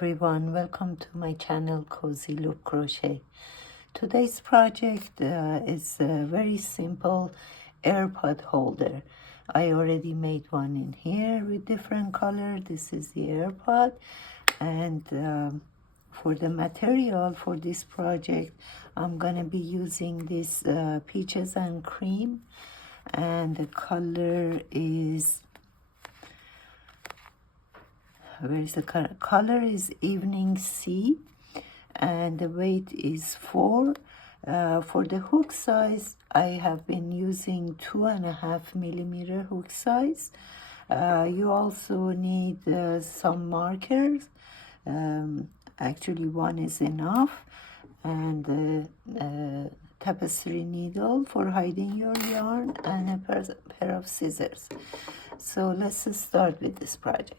everyone, welcome to my channel Cozy Loop Crochet. Today's project is a very simple Airpod holder. I already made one in here with different color. This is the Airpod, and for the material for this project I'm gonna be using this peaches and cream, and the color is color is evening sea, and the weight is 4. For the hook size, I have been using 2.5 millimeter hook size. You also need some markers. Actually, one is enough, and tapestry needle for hiding your yarn, and a pair of scissors. So let's start with this project.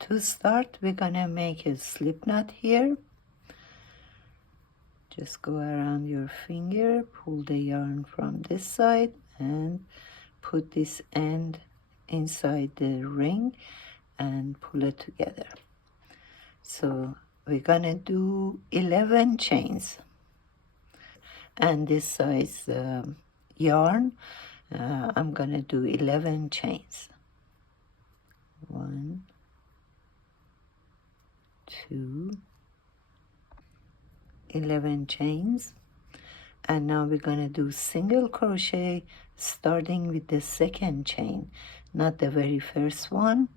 To start, we're gonna make a slip knot here. Just go around your finger, pull the yarn from this side, and put this end inside the ring and pull it together. So we're gonna do 11 chains. And this size yarn, I'm gonna do 11 chains. 1, 2, 11 chains. And now we're going to do single crochet starting with the second chain, not the very first one.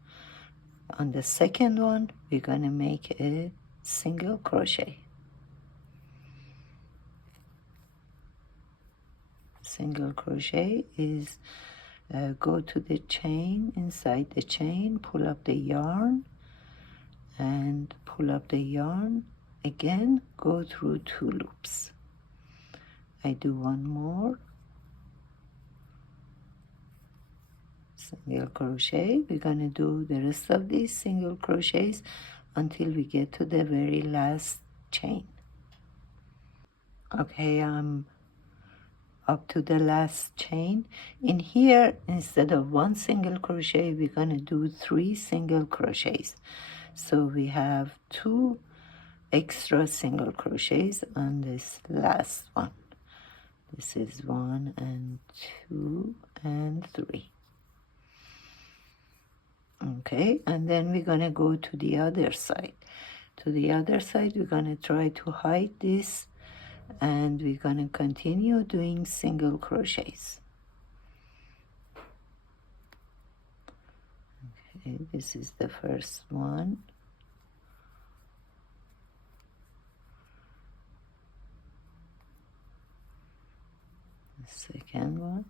On the second one we're going to make a single crochet. Single crochet is go to the chain, inside the chain, pull up the yarn, and pull up the yarn again, go through 2 loops. I do one more single crochet. We're gonna do the rest of these single crochets until we get to the very last chain. Okay, I'm up to the last chain. In here, instead of 1 single crochet, we're gonna do 3 single crochets. So we have 2 extra single crochets on this last one. This is 1 and 2 and 3. Okay, and then we're gonna go to the other side. To the other side, we're gonna try to hide this, and we're gonna continue doing single crochets. Okay, this is the first one. The second one.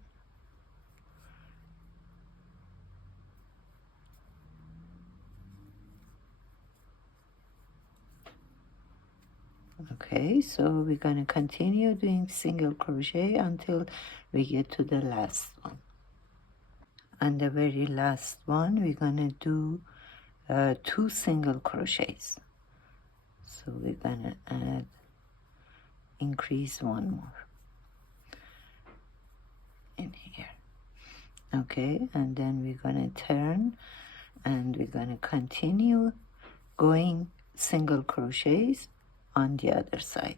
Okay, so we're going to continue doing single crochet until we get to the last one. And the very last one, we're going to do 2 single crochets. So we're going to add, increase 1 more in here. Okay, and then we're going to turn, and we're going to continue going single crochets on the other side.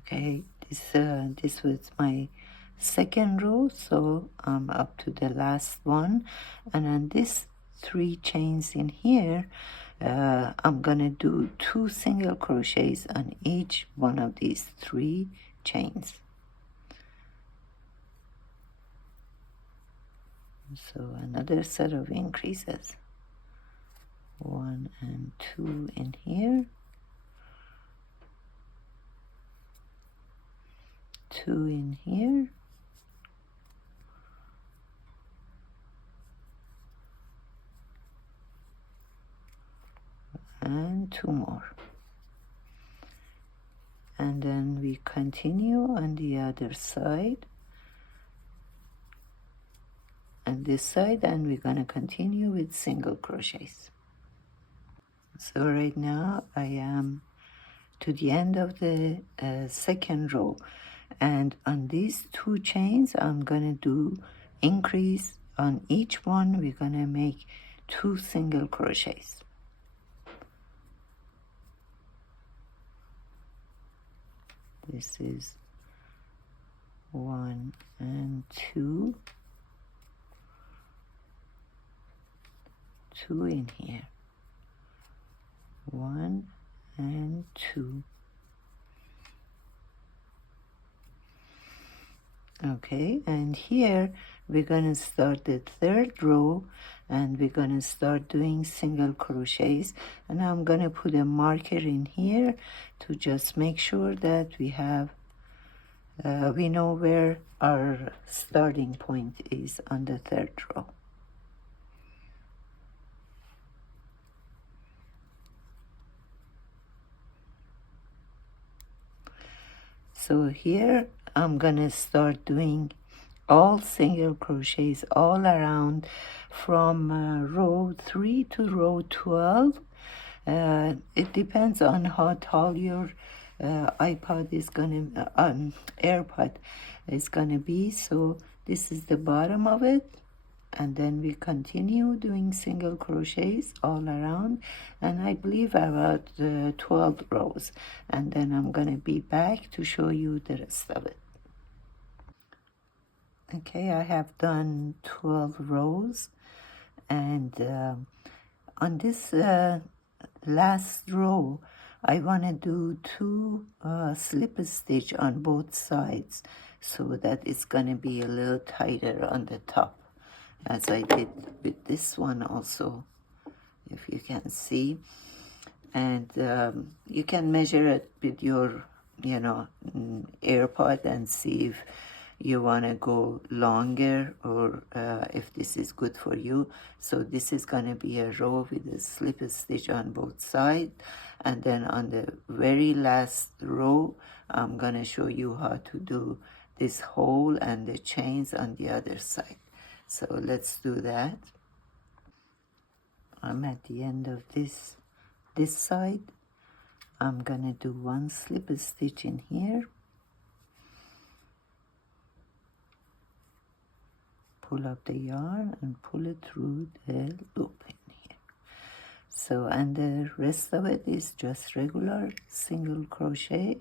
Okay, this was my second row, so I'm up to the last one, and on this 3 chains in here, I'm gonna do 2 single crochets on each one of these 3 chains. So another set of increases. 1 and 2 in here, 2 in here, and 2 more. And then we continue on the other side and this side, and we're going to continue with single crochets. So right now I am to the end of the second row, and on these 2 chains I'm gonna do increase. On each one we're gonna make 2 single crochets. This is 1 and 2, 2 in here, 1 and 2. Okay, and here we're gonna start the third row, and we're gonna start doing single crochets, and I'm gonna put a marker in here to just make sure that we have we know where our starting point is on the third row. So here I'm gonna start doing all single crochets all around from row 3 to row 12. It depends on how tall your iPod is gonna AirPod is gonna be. So this is the bottom of it, and then we continue doing single crochets all around, and I believe about 12 rows, and then I'm gonna be back to show you the rest of it. Okay, I have done 12 rows, and on this last row I want to do 2 slip stitch on both sides, so that it's going to be a little tighter on the top, as I did with this one also, if you can see. And you can measure it with your AirPod and see if you want to go longer, or if this is good for you. So this is going to be a row with a slip stitch on both sides, and then on the very last row I'm going to show you how to do this hole and the chains on the other side. So let's do that. I'm at the end of this side. I'm gonna do 1 slip stitch in here, pull up the yarn and pull it through the loop in here. So, and the rest of it is just regular single crochet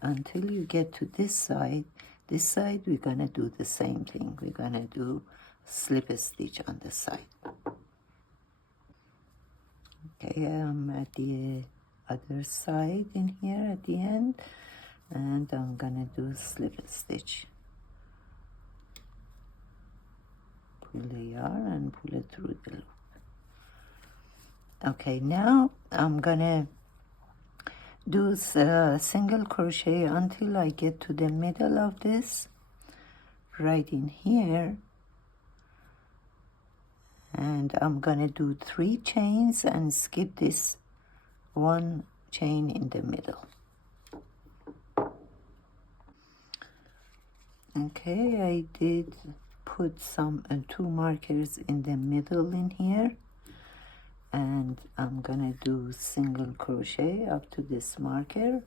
until you get to this side. This side we're gonna do the same thing. We're gonna do slip stitch on the side. Okay, I'm at the other side in here at the end, and I'm gonna do slip stitch. Pull the yarn and pull it through the loop. Okay, now I'm gonna do single crochet until I get to the middle of this, right in here, and I'm gonna do 3 chains and skip this 1 chain in the middle. Okay, I did put some 2 markers in the middle in here, and I'm gonna do single crochet up to this marker.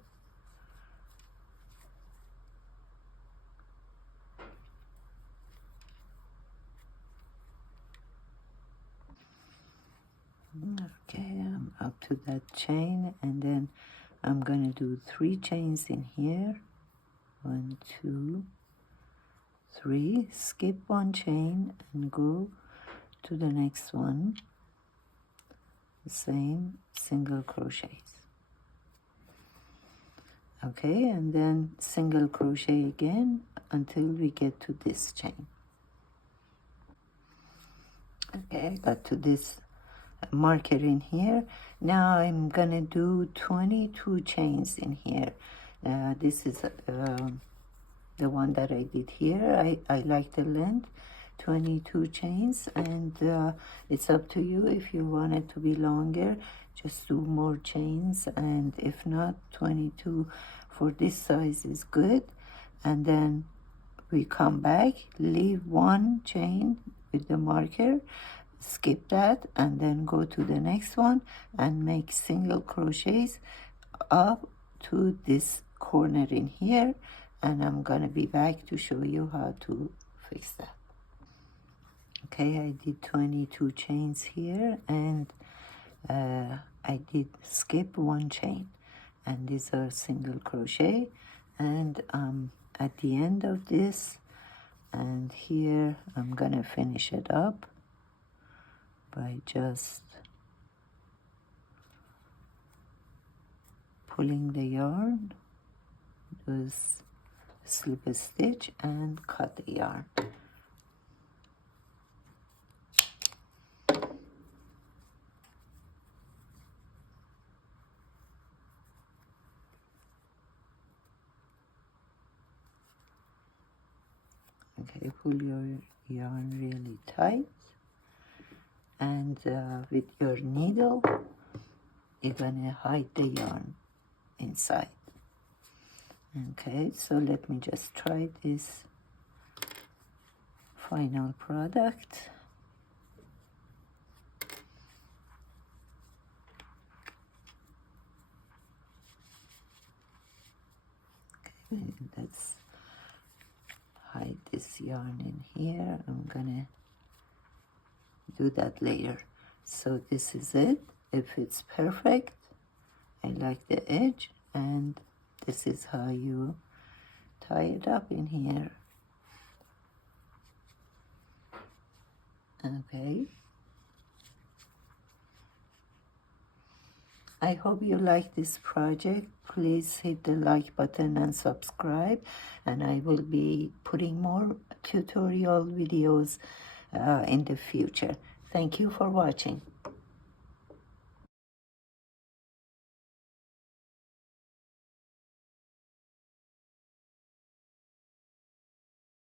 Okay, I'm up to that chain, and then I'm gonna do 3 chains in here. 1, 2, 3. Skip 1 chain and go to the next one. The same single crochets. Okay, and then single crochet again until we get to this chain. Okay, I got to this marker in here. Now I'm gonna do 22 chains in here. This is the one that I did here. I like the length, 22 chains, and it's up to you. If you want it to be longer, just do more chains, and if not, 22 for this size is good. And then we come back, leave 1 chain with the marker, skip that and then go to the next one and make single crochets up to this corner in here, and I'm gonna be back to show you how to fix that. Okay, I did 22 chains here, and I did skip one chain, and these are single crochet, and at the end of this, and here I'm gonna finish it up by just pulling the yarn, just slip a stitch and cut the yarn. Okay, pull your yarn really tight, and with your needle you're gonna hide the yarn inside. Okay, so let me just try this final product. Okay, let's hide this yarn in here. I'm gonna do that later. So this is it. If it's perfect, I like the edge, and this is how you tie it up in here. Okay. I hope you like this project. Please hit the like button and subscribe, and I will be putting more tutorial videos in the future. Thank you for watching.